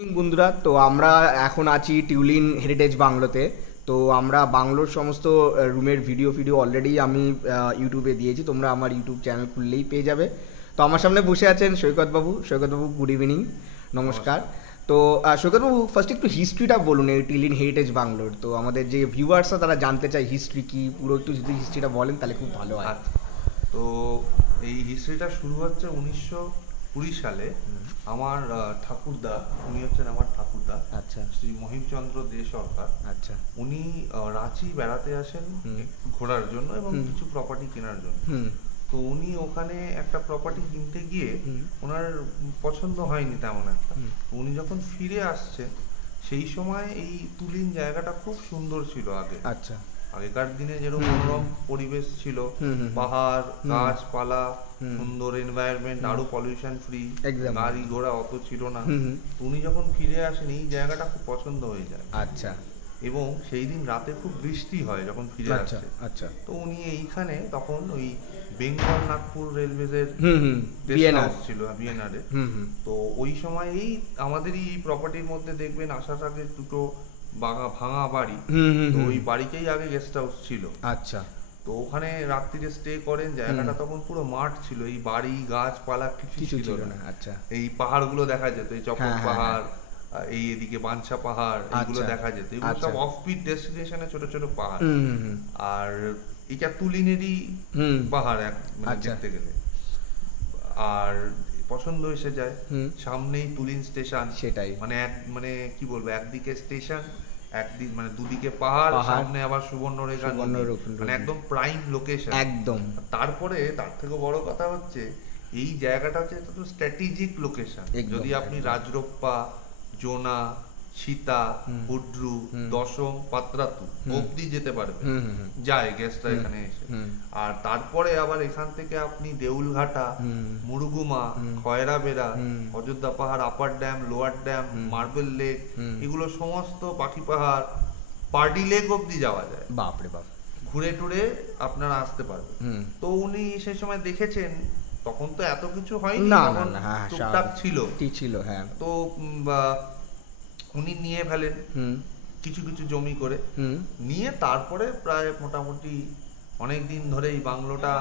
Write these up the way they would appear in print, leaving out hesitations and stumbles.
বন্ধুরা, তো আমরা এখন আছি টিউলিন হেরিটেজ বাংলোতে। তো আমরা বাংলোর সমস্ত রুমের ভিডিও অলরেডি আমি ইউটিউবে দিয়েছি, তোমরা আমার ইউটিউব চ্যানেল খুললেই পেয়ে যাবে। তো আমার সামনে বসে আছেন সৈকতবাবু, গুড ইভিনিং, নমস্কার। তো সৈকতবাবু, ফার্স্ট একটু হিস্ট্রিটা বলুন এই টিউলিন হেরিটেজ বাংলোর। তো আমাদের যে ভিউয়ার্সরা তারা জানতে চায় হিস্ট্রি কি, পুরো একটু যদি হিস্ট্রিটা বলেন তাহলে খুব ভালো হয়। তো এই হিস্ট্রিটা শুরু হচ্ছে 1920 সালে। আমার ঠাকুরদা, উনি হচ্ছেন আমার ঠাকুরদা, আচ্ছা, শ্রী মহিমচন্দ্র দে সরকার। আচ্ছা, উনি রাঁচি বেড়াতে আসেন ঘোরার জন্য এবং কিছু প্রপার্টি কেনার জন্য। তো উনি ওখানে একটা প্রপার্টি কিনতে গিয়ে ওনার পছন্দ হয়নি তেমন একটা। উনি যখন ফিরে আসছেন সেই সময় এই তুলিন জায়গাটা খুব সুন্দর ছিল আগে। আচ্ছা, আগেকার দিনে যেরকম মনোরম পরিবেশ ছিল, পাহাড়, গাছপালা, সুন্দর এনভায়রনমেন্ট, আরো পলিউশন ফ্রি, গাড়ি ঘোড়া অত ছিল না। উনি যখন ফিরে আসেন এই জায়গাটা খুব পছন্দ হয়ে যায়। আচ্ছা, এবং সেই দিন রাতে খুব বৃষ্টি হয় যখন ফিরে আসছে। আচ্ছা, তো উনি এইখানে তখন ওই বেঙ্গল নাগপুর রেলওয়েজের ছিল বিএনআরে। তো ওই সময় এই আমাদেরই এই প্রপার্টির মধ্যে দেখবেন আসার আগে দুটো ভাঙা বাড়ি, তো ওই বাড়িতেই আগে গেস্ট হাউস ছিল। আচ্ছা, তো ওখানে রাত্রিরে স্টে করেন। জায়গাটা তখন পুরো মাঠ ছিল, এই বাড়ি গাছপালা কিছু ছিল না। আচ্ছা, এই পাহাড়গুলো দেখা যেত, এই চপর পাহাড়, এই এদিকে বাঞ্ছা পাহাড়, এগুলো দেখা যেত। এগুলো সব অফবিট ডেস্টিনেশনে ছোট ছোট পাহাড়। আর এটা তুলিনেরই পাহাড় মানে দেখতে গেলে। আর পছন্দ এসে যায়, সামনেই তুলিন স্টেশন। সেটাই মানে কি বলবো, একদিকে স্টেশন, একদিক মানে দুদিকে পাহাড়, সামনে আবার সুবর্ণরেখা নদী, মানে একদম প্রাইম লোকেশন একদম। তারপরে তার থেকে বড় কথা হচ্ছে এই জায়গাটা হচ্ছে স্ট্র্যাটেজিক লোকেশন। যদি আপনি রাজরপ্পা, জোনা, সীতা, হুড্রু, দশম, পাত্রাতু অব্দি যেতে পারবেন, যায় গেস্টরা এখানে এসে। আর তারপরে আবার এখান থেকে আপনি দেউলঘাটা, মুরুগুমা, খয়রাবেড়া, অযোধ্যা পাহাড়, upper dam, lower dam, marble lake, এগুলো সমস্ত, পাখি পাহাড়, পার্ডি লেক অব্দি যাওয়া যায়। বাপরে বাপ, ঘুরে টুরে আপনারা আসতে পারবেন। তো উনি সেই সময় দেখেছেন, তখন তো এত কিছু হয়নি, টুকটাক ছিল। হ্যাঁ। তো উনি নিয়ে ফেলেন কিছু কিছু জমি করে, নিয়ে তারপরে প্রায় মোটামুটি অনেক দিন ধরে এই বাংলোটা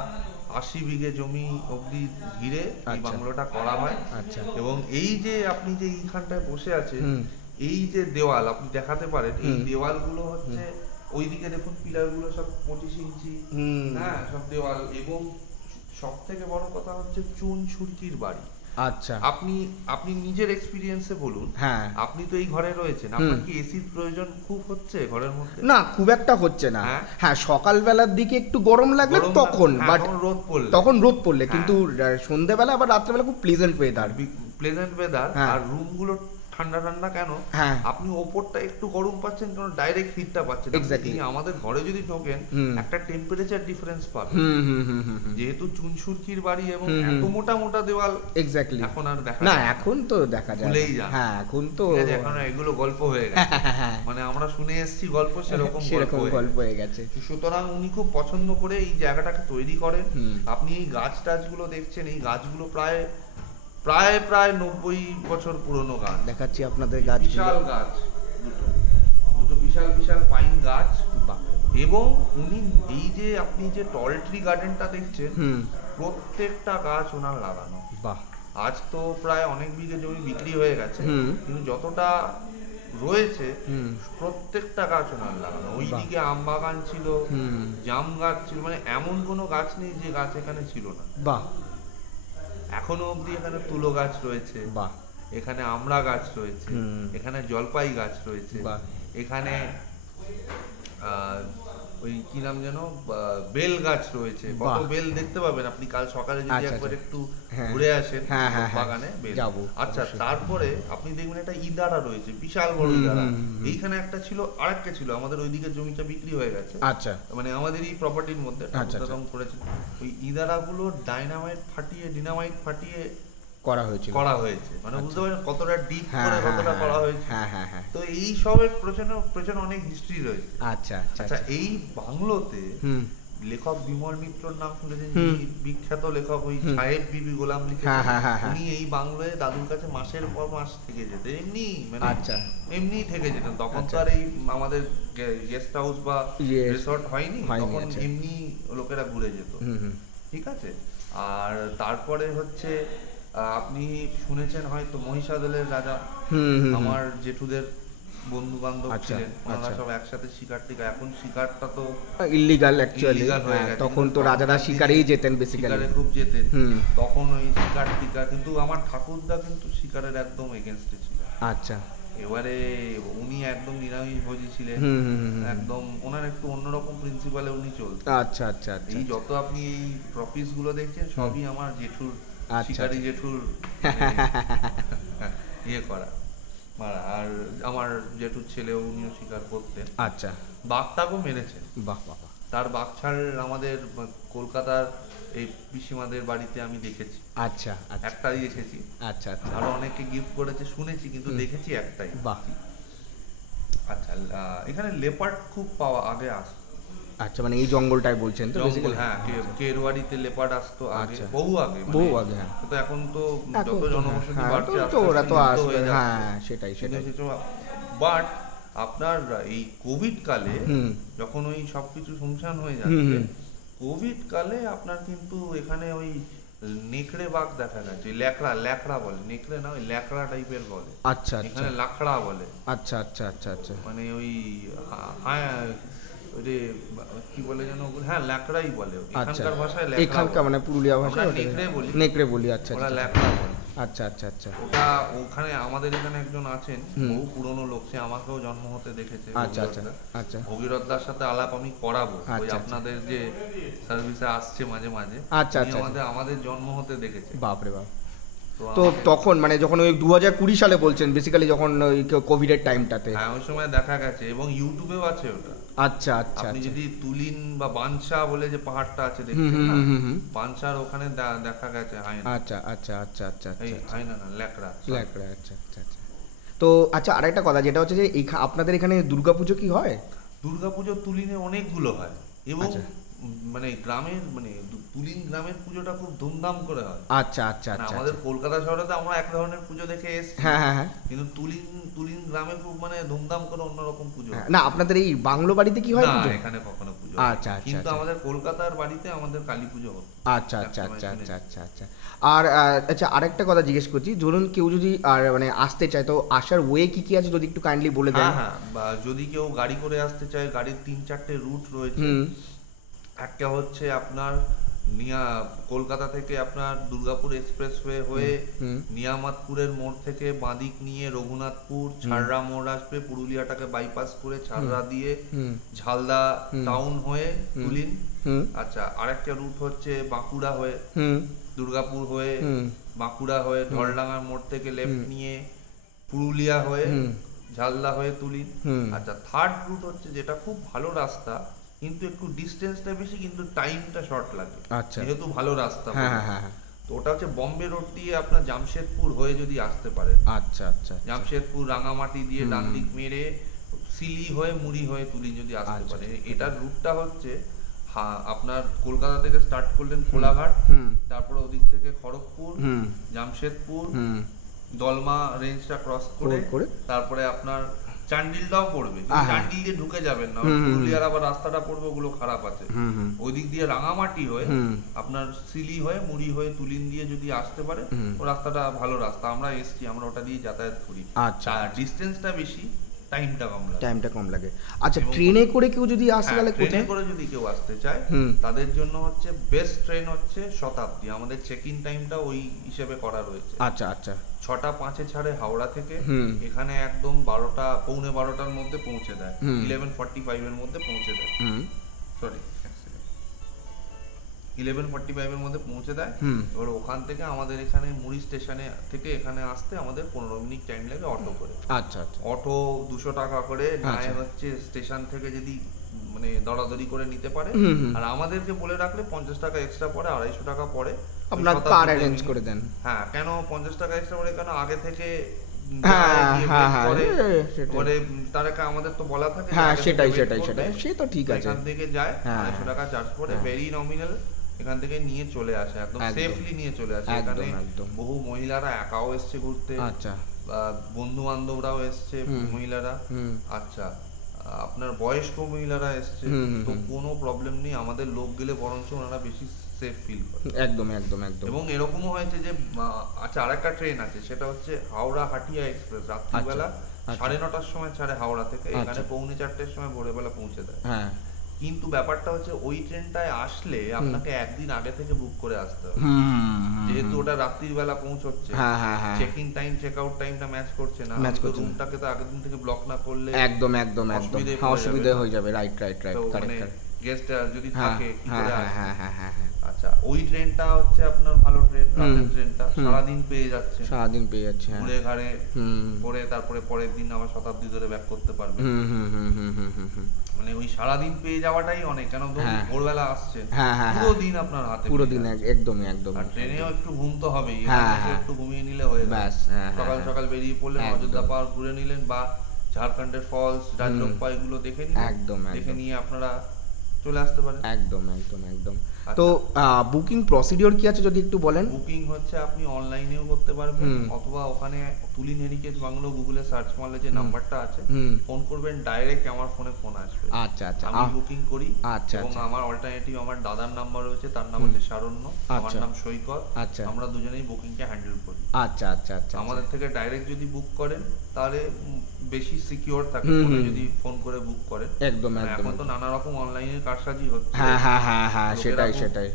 80 বিঘে জমি অবধি ঘিরে এই বাংলোটা করা হয়। এবং এই যে আপনি যে এইখানটায় বসে আছেন, এই যে দেওয়াল আপনি দেখাতে পারেন, এই দেওয়ালগুলো হচ্ছে ওইদিকে দেখুন পিলার গুলো সব 25 ইঞ্চি, হ্যাঁ, সব দেওয়াল। এবং সব থেকে বড় কথা হচ্ছে চুন সুরকির বাড়ি। আচ্ছা, আপনি নিজের এক্সপেরিয়েন্সে বলুন। হ্যাঁ, আপনি তো এই ঘরে রয়েছেন, আপনার কি এসির প্রয়োজন খুব হচ্ছে ঘরের মধ্যে? না, খুব একটা হচ্ছে না। হ্যাঁ, সকালবেলার দিকে একটু গরম লাগলে তখন, বাট তখন রোদ পড়লে, কিন্তু সন্ধ্যেবেলা আবার রাত্রেবেলা খুব প্লেজেন্ট ওয়েদার। আর রুমগুলো ঠান্ডা ঠান্ডা কেন, আপনি ওপরটা একটু গরম পাচ্ছেন কারণ ডাইরেক্ট হিটটা পাচ্ছেন। এক্স্যাক্টলি আমাদের ঘরে যদি ঢোকেন একটা টেম্পারেচার ডিফারেন্স পাবেন, যেহেতু চুনসুরকির বাড়ি এবং এত মোটা মোটা দেওয়াল। এক্স্যাক্টলি এখন আর দেখা না, এখন তো দেখা যায় ভুলেই যান। হ্যাঁ, এখন তো এখন এগুলো গল্প হয়ে গেছে, মানে আমরা শুনে এসেছি গল্প, সেরকম গল্প হয়ে গেছে। সুতরাং উনি খুব পছন্দ করে এই জায়গাটাকে তৈরি করেন। আপনি এই গাছ টাছগুলো দেখছেন, এই গাছগুলো প্রায় 90 বছর পুরনো গাছ দেখাচ্ছি আপনাদের। গাছ, বিশাল গাছ, দুটো বিশাল পাইন গাছ। এবং উনি এই যে আপনি যে টল ট্রি গার্ডেনটা দেখছেন, প্রত্যেকটা গাছ ওনার লাগানো। বাহ, আজ তো প্রায় অনেক বিঘে জমি বিক্রি হয়ে গেছে, কিন্তু যতটা রয়েছে প্রত্যেকটা গাছ ওনার লাগানো। ওইদিকে আম বাগান ছিল, জাম গাছ ছিল, মানে এমন কোনো গাছ নেই যে গাছ এখানে ছিল না। বাহ, এখনো অবধি এখানে তুলো গাছ রয়েছে, এখানে আমড়া গাছ রয়েছে, এখানে জলপাই গাছ রয়েছে, এখানে ওই কি নাম যেন, বেল গাছ রয়েছে। কত বেল দেখতে পাবেন আপনি কাল সকালে যদি একবার একটু ঘুরে আসেন বাগানে বেল। আচ্ছা, তারপরে আপনি দেখবেন একটা ইদারা রয়েছে, বিশাল বড় ইদারা। এইখানে একটা ছিল, আরেকটা ছিল, আমাদের ওইদিকে জমিটা বিক্রি হয়ে গেছে। আচ্ছা, মানে আমাদের এই প্রপার্টির মধ্যে করেছে। ওই ইদারা গুলো ডিনামাইট ফাটিয়ে করা হয়েছে, মানে বুঝতে পারছেন কতটা ডিপ করে কতটা করা হয়েছে। তো এই সবের পেছনে অনেক হিস্ট্রি রয়েছে। আচ্ছা, এই বাংলোতে লেখক বিমল মিত্রর নাম শুনেছেন? বিখ্যাত লেখক, ওই সাহেব বিবি গোলাম লিখেছেন। উনি এই বাংলায় দাদুর কাছে মাসের পর মাস থেকে যেতেন, এমনি মানে এমনি থেকে যেতেন। তখন তো আর এই আমাদের গেস্ট হাউস বা রিসর্ট হয়নি, তখন এমনি লোকেরা ঘুরে যেত। ঠিক আছে। আর তারপরে হচ্ছে আপনি শুনেছেন হয়তো মহিষাদলের রাজা, আমার জেঠুদের বন্ধু বান্ধব ছিলেন, ওনারা সব একসাথে শিকার টিকা। এখন শিকারটা তো ইলিগাল অ্যাকচুয়ালি, তখন তো রাজারা শিকারেই যেতেন, বেসিক্যালি শিকারে খুব যেতেন তখন ওই শিকার টিকা। কিন্তু আমার ঠাকুরদা কিন্তু শিকারের একদম এগেনস্টে ছিল। আচ্ছা। এবারে উনি একদম নিরামিষ ভোজী ছিলেন, একদম ওনার একটু অন্যরকম প্রিন্সিপালে উনি চলতেন। আচ্ছা আচ্ছা আচ্ছা। এই যত আপনি এই ট্রফিস গুলো দেখছেন সবই আমার জেঠুর, শিকারি জেঠুর ইয়ে করা মারা। আর আমার জেঠুর ছেলেও উনিও শিকার করতেন। আচ্ছা। বাঘটাকেও মেরেছেন। বাহ বাহ। তার বাঘছাল আমাদের কলকাতার এই পিসিমাদের বাড়িতে আমি দেখেছি। আচ্ছা। একটাই দেখেছি। আচ্ছা আচ্ছা। আরো অনেকে গিফট করেছে শুনেছি, কিন্তু দেখেছি একটাই। বাহ। আচ্ছা, এখানে লেপার্ড খুব পাওয়া আগে আসতো। আচ্ছা, মানে এই জঙ্গলটাই বলছেন তো? হ্যাঁ, কেরওয়াড়িতে লেপার্ড আসতো আগে, বহু আগে। হ্যাঁ। তো এখন তো যত জনবসতি বাড়ছে তো ওরা তো আসবে। হ্যাঁ, সেটাই। বাট আপনার এই কোভিড কালে যখন ওই সবকিছু শুনশান হয়ে যাচ্ছে, কোভিড কালে আপনার কিন্তু এখানে ওই নেকড়ে বাঘ দেখা গেছে। ল্যাকড়া বলে, নেকড়ে না, ওই ল্যাকড়া টাইপের বলে। আচ্ছা। এখানে লাকড়া বলে। আচ্ছা আচ্ছা আচ্ছা আচ্ছা। মানে ওই কি বলে যেন, হ্যাঁ ল্যাকড়াই বলে এখানকার ভাষায়। এখানকার মানে পুরুলিয়া ভাষায় নেকড়ে বলি। আচ্ছা, ওরা ল্যাকড়া বলে। আচ্ছা আচ্ছা আচ্ছা। ওটা ওখানে আমাদের এখানে একজন আছেন, বহু পুরনো লোক, সে আমাকেও জন্ম হতে দেখেছে। আচ্ছা আচ্ছা আচ্ছা। ভগীরথদার সাথে আলাপ আমি করাবো, ওই আপনাদের যে সার্ভিসে আসছে মাঝে মাঝে। আচ্ছা আচ্ছা। আমাদের জন্ম হতে দেখেছে। বাপরে বাপ। তো তখন মানে যখন ওই 2020 সালে বলছেন, বেসিক্যালি যখন ওই কোভিডের টাইমটাতে? হ্যাঁ, ওই সময় দেখা গেছে, এবং ইউটিউবেও আছে ওটা। আচ্ছা আচ্ছা। আপনি যদি তুলিন বা বানসা বলে যে পাহাড়টা আছে দেখছেন না, বানসার ওখানে দেখা গেছে হায়না। আচ্ছা আচ্ছা আচ্ছা আচ্ছা। হায়না না, ল্যাকড়া। আচ্ছা আচ্ছা আচ্ছা। তো আচ্ছা, আরেকটা কথা যেটা হচ্ছে যে আপনাদের এখানে দুর্গাপুজো কি হয়? দুর্গাপুজো তুলিনে অনেকগুলো হয়, এবং মানে গ্রামের মানে তুলিন গ্রামের পুজোটা খুব ধুমধাম করে হয়। আচ্ছা আচ্ছা আচ্ছা। আমাদের কলকাতা শহরে তো আমরা এক ধরনের পুজো দেখে এসেছি। হ্যাঁ, কিন্তু তুলিন গ্রামে খুব মানে ধুমধাম করে অন্যরকম পুজো। না, আপনাদের এই বাংলো বাড়িতে কি হয় পুজো? না, এখানে কখনো পুজো। আচ্ছা আচ্ছা। কিন্তু আমাদের কলকাতার বাড়িতে আমাদের কালী পুজো হতো। আচ্ছা আচ্ছা আচ্ছা আচ্ছা আচ্ছা আচ্ছা। আর আচ্ছা, আরেকটা কথা জিজ্ঞেস করছি, ধরুন কেউ যদি আর মানে আসতে চায়, তো আসার ওয়ে কি কি আছে যদি একটু কাইন্ডলি বলে দেন। হ্যাঁ, বা যদি কেউ গাড়ি করে আসতে চায়, গাড়ির 3-4টে রুট রয়েছে। একটা হচ্ছে আপনার কলকাতা থেকে আপনার দুর্গাপুর এক্সপ্রেসওয়ে হয়ে নিয়ামতপুরের মোড় থেকে বাঁদিক নিয়ে রঘুনাথপুর ছাড়রা মোড় আসবে, পুরুলিয়াটাকে বাইপাস করে ছাড়রা দিয়ে ঝালদা টাউন হয়ে তুলিন। আচ্ছা, আরেকটা রুট হচ্ছে বাঁকুড়া হয়ে, দুর্গাপুর হয়ে বাঁকুড়া হয়ে ঢলডাঙ্গার মোড় থেকে লেফট নিয়ে পুরুলিয়া হয়ে ঝালদা হয়ে তুলিন। আচ্ছা, থার্ড রুট হচ্ছে যেটা খুব ভালো রাস্তা, কিন্তু একটু ডিস্টেন্সটা বেশি, কিন্তু টাইমটা শর্ট লাগে, যেহেতু ভালো রাস্তা। তো ওটা হচ্ছে বম্বে রোড দিয়ে আপনার জামশেদপুর হয়ে যদি আসতে পারেন। আচ্ছা আচ্ছা। জামশেদপুর রাঙামাটি দিয়ে ডান দিক মেরে সিলি হয়ে মুড়ি হয়ে তুলিন যদি আসতে পারে। এটার রুটটা হচ্ছে আপনার কলকাতা থেকে স্টার্ট করলেন কোলাঘাট, তারপরে ওদিক থেকে খড়গপুর, জামশেদপুর, দলমা রেঞ্জটা ক্রস করে তারপরে আপনার চান্ডিলটাও পড়বে। চান্ডিল দিয়ে ঢুকে যাবেন না, পুরুলিয়ার আবার রাস্তাটা পড়বে, ওগুলো খারাপ আছে। ওই দিক দিয়ে রাঙামাটি হয়ে আপনার সিলি হয়ে মুড়ি হয়ে তুলিন দিয়ে যদি আসতে পারে, ও রাস্তাটা ভালো রাস্তা, আমরা এসছি, আমরা ওটা দিয়ে যাতায়াত করি। আচ্ছা, ডিস্টেন্সটা বেশি, টাইমটা কম লাগে। আচ্ছা, ট্রেনে করে কেউ যদি আসে, তাহলে ট্রেনে করে যদি কেউ আসতে চায়, তাদের জন্য হচ্ছে বেস্ট ট্রেন হচ্ছে শতাব্দী। আমাদের চেক ইন টাইমটা ওই হিসেবে করা রয়েছে। আচ্ছা আচ্ছা। 6:05 ছাড়ে হাওড়া থেকে, এখানে একদম 12টার মধ্যে পৌঁছে দেয়, 11:45 এর মধ্যে পৌঁছে দেয়। সরি, 11:45 এর মধ্যে পৌঁছে দেয়। এবার ওখান থেকে আমাদের এখানে মুড়ি স্টেশনে থেকে এখানে আসতে আমাদের 15 মিনিট টাইম লাগে অটো করে। আচ্ছা আচ্ছা। অটো 200 টাকা করে নেয় হচ্ছে স্টেশন থেকে, যদি মানে দরাদরি করে নিতে পারে। আর আমাদেরকে বলে রাখলে 50 টাকা এক্সট্রা পড়ে, 250 টাকা পড়ে, আপনার কার অ্যারেঞ্জ করে দেন। হ্যাঁ, কেন 50 টাকা এক্সট্রা পড়ে? কেন আগে থেকে পরে তার আমাদের তো বলা থাকে, হ্যাঁ সেটাই সে তো ঠিক আছে, এখান থেকে যায় 250 টাকা চার্জ করে, ভেরি নমিনাল, এখান থেকে নিয়ে চলে আসে, একদম সেফলি নিয়ে চলে আসে। এখানে বহু মহিলারা একাও এসছে ঘুরতে, আচ্ছা, বন্ধু বান্ধবরাও এসছে মহিলারা, আচ্ছা আপনার বয়স্ক মহিলারা এসছে, তো কোনো প্রবলেম নেই, আমাদের লোক গেলে বরঞ্চ ওনারা বেশি সেফ ফিল করে। একদম। এবং এরকমও হয়েছে যে আচ্ছা আরেকটা ট্রেন আছে, সেটা হচ্ছে হাওড়া হাটিয়া এক্সপ্রেস, রাত্রিবেলা 9:30টার সময় ছাড়ে হাওড়া থেকে, এখানে 3:45টার সময় ভোরবেলা পৌঁছে দেয়। হ্যাঁ, কিন্তু ব্যাপারটা হচ্ছে ওই ট্রেনটায় আসলে আপনাকে একদিন আগে থেকে বুক করে আসতে হবে, যেহেতু ওটা রাত্রির বেলা পৌঁছচ্ছে, check in time check out টাইমটা ম্যাচ করছে না, রুমটাকে তো আগের দিন থেকে ব্লক না করলে একদম অসুবিধা হয়ে যাবে। রাইট, গেস্ট যদি থাকে কি করে আসবে। আচ্ছা, ওই ট্রেনটা হচ্ছে আপনার ভালো ট্রেন, রাতের ট্রেনটা সারাদিন পেয়ে যাচ্ছে, ঘুরে ঘাড়ে পরে তারপরে পরের দিন আবার শতাব্দী ধরে ব্যাক করতে পারবে। মানে ওই সারাদিন পেয়ে যাওয়াটাই অনেক, কেন ভোরবেলা আসছে, পুরো দিন আপনার হাতে, পুরো দিন একদম। আর ট্রেনেও একটু ঘুম তো হবেই, একটু ঘুমিয়ে নিলে হয়ে যাবে, সকাল সকাল বেরিয়ে পড়লেন, অযোধ্যা পাহাড় ঘুরে নিলেন, বা ঝাড়খণ্ডের ফলস, রাজরপ্পা এগুলো দেখে নিলেন, দেখে নিয়ে আপনারা চলে আসতে পারেন। একদম। তো বুকিং প্রসিডিওর কি আছে যদি একটু বলেন? বুকিং হচ্ছে আপনি অনলাইনেও করতে পারবেন, অথবা ওখানে তুলিন হেরিটেজ বাংলো গুগলে সার্চ মারলে যে নাম্বারটা আছে, ফোন করবেন, ডাইরেক্ট আমার ফোনে ফোন আসবে। আচ্ছা, আমি বুকিং করি, এবং আমার অল্টারনেটিভ আমার দাদার নাম্বার রয়েছে, তার নাম হচ্ছে শারণ্য, আমার নাম সৈকত, আমরা দুজনেই বুকিংকে হ্যান্ডেল করি। আচ্ছা। আমাদের থেকে ডাইরেক্ট যদি বুক করেন তাহলে বেশি সিকিউর থাকে, যদি ফোন করে বুক করেন। একদম। এখন তো নানা রকম অনলাইনের কারসাজি হচ্ছে। হ্যাঁ, সেটাই।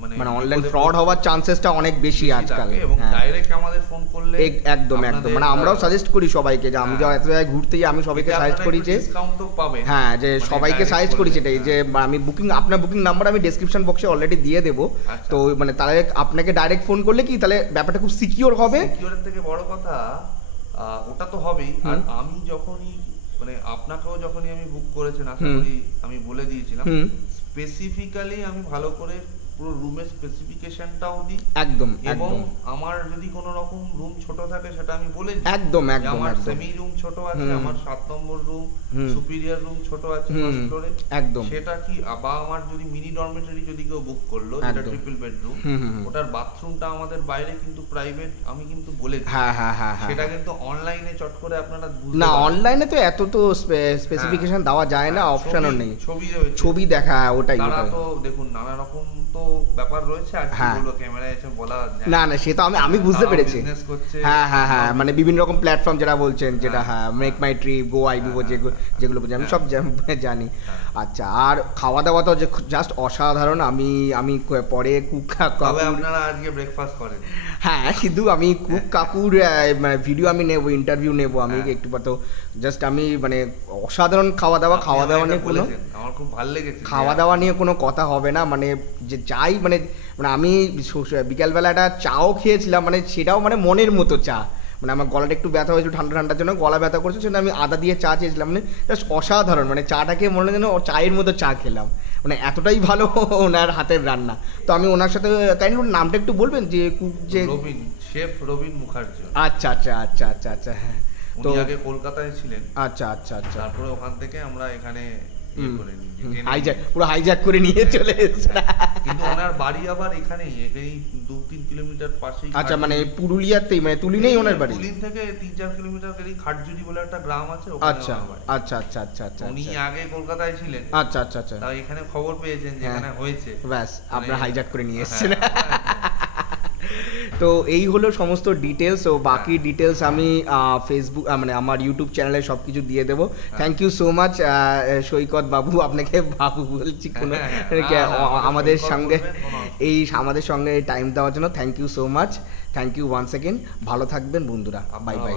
মানে অনলাইন ফ্রড হওয়ার চান্সেসটা অনেক বেশি আজকাল, এবং ডাইরেক্ট আমাদের ফোন করলে একদম। মানে আমরাও সাজেস্ট করি সবাইকে, যে আমি এত জায়গায় ঘুরতে যাই, আমি সবাইকে সাজেস্ট করি যে ডিসকাউন্টও পাবেন। হ্যাঁ, যে সবাইকে সাজেস্ট করি সেটাই, যে আমি আপনার বুকিং নাম্বার আমি ডেসক্রিপশন বক্সে অলরেডি দিয়ে দেবো। তো মানে তাহলে আপনাকে ডাইরেক্ট ফোন করলে কি তাহলে ব্যাপারটা খুব সিকিউর হবে। সিকিউরের থেকে বড় কথা ওটা তো হবেই, আর আমি যখনই মানে আপনাকেও যখনই আমি বুক করেছেন, আশা করি আমি বলে দিয়েছিলাম, স্পেসিফিক্যালি আমি ভালো করে পুরো রুমের স্পেসিফিকেশনটাও দিই। একদম। এবং আমার যদি কোনো রকম রুম ছোট থাকে সেটা আমি বলে দিই। একদম। আমার সেমি রুম ছোট আছে, আমার 7 নম্বর রুম, সুপিরিয়র রুম ছোট আছে ফার্স্ট ফ্লোরে, একদম। সেটা কি, বা আমার যদি মিনি ডরমেটরি যদি কেউ বুক করলো, যেটা ট্রিপল বেডরুম, ওটার বাথরুমটা আমাদের বাইরে কিন্তু প্রাইভেট, আমি কিন্তু বলে দিই। সেটা কিন্তু অনলাইনে চট করে আপনারা না, অনলাইনে তো এত তো স্পেসিফিকেশন দেওয়া যায় না, অপশনও নেই, ছবি দেখা, ওটাই। তারা তো দেখুন নানা রকম তো ব্যাপার রয়েছে, আর কি বলবো, ক্যামেরায় এসে বলা যায় না, সে তো আমি বুঝতে পেরেছি। হ্যাঁ, মানে বিভিন্ন রকম প্ল্যাটফর্ম যেটা বলছেন, যেটা MakeMyTrip, Goibibo, যেগুলো বলছি আমি সব জানি। আচ্ছা, আর খাওয়া দাওয়া তো জাস্ট অসাধারণ। আমি পরে কুক আপনারা আজকে ব্রেকফাস্ট করেন? হ্যাঁ, কিন্তু আমি কুক কাকুর মানে ভিডিও আমি নেবো, ইন্টারভিউ নেবো, আমি একটু তো জাস্ট আমি মানে অসাধারণ খাওয়া দাওয়া নিয়ে কোনো, আমার খুব ভালো লেগেছে, খাওয়া দাওয়া নিয়ে কোনো কথা হবে না। মানে যে যাই মানে আমি বিকালবেলা একটা চাও খেয়েছিলাম, মানে সেটাও মানে মনের মতো চা, মানে আমার গলাটা একটু ব্যথা হয়েছিল, ঠান্ডার জন্য গলা ব্যথা করছে, সেটা আমি আদা দিয়ে চা চেয়েছিলাম, মানে জাস্ট অসাধারণ, মানে চাটাকে মনে হয় যেন চায়ের মতো চা খেলাম, মানে এতটাই ভালো ওনার হাতের রান্না। তো আমি ওনার সাথে কাইন্ড নামটা একটু বলবেন, যে কুক, যে শেফ রবিন মুখার্জি। আচ্ছা। হ্যাঁ, তো আগে কলকাতায় ছিলেন। আচ্ছা। তারপরে ওখান থেকে আমরা এখানে পুরো হাইজ্যাক করে নিয়ে চলে এসেছে, কিন্তু ওনার বাড়ি আবার এখানেই, এই 2-3 কিলোমিটার পাশেই। আচ্ছা, মানে পুরুলিয়াতেই, মানে তুলিনেই ওনার বাড়ি? তুলিন থেকে 3-4 কিলোমিটার গেলেই খাটজুরি বলে একটা গ্রাম আছে, আচ্ছা। উনি আগে কলকাতায় ছিলেন। আচ্ছা। তাই এখানে খবর পেয়েছেন যে এখানে হয়েছে, ব্যাস আপনারা হাইজ্যাক করে নিয়ে এসেছেন। তো এই হলো সমস্ত ডিটেলস। ও বাকি ডিটেলস আমি ফেসবুক মানে আমার ইউটিউব চ্যানেলে সব কিছু দিয়ে দেবো। থ্যাংক ইউ সো মাচ সৈকত বাবু, আপনাকে বাবু বলছি কোনো, আমাদের সঙ্গে টাইম দেওয়ার জন্য thank you so much. Thank you once again. ভালো থাকবেন বন্ধুরা, বাই বাই।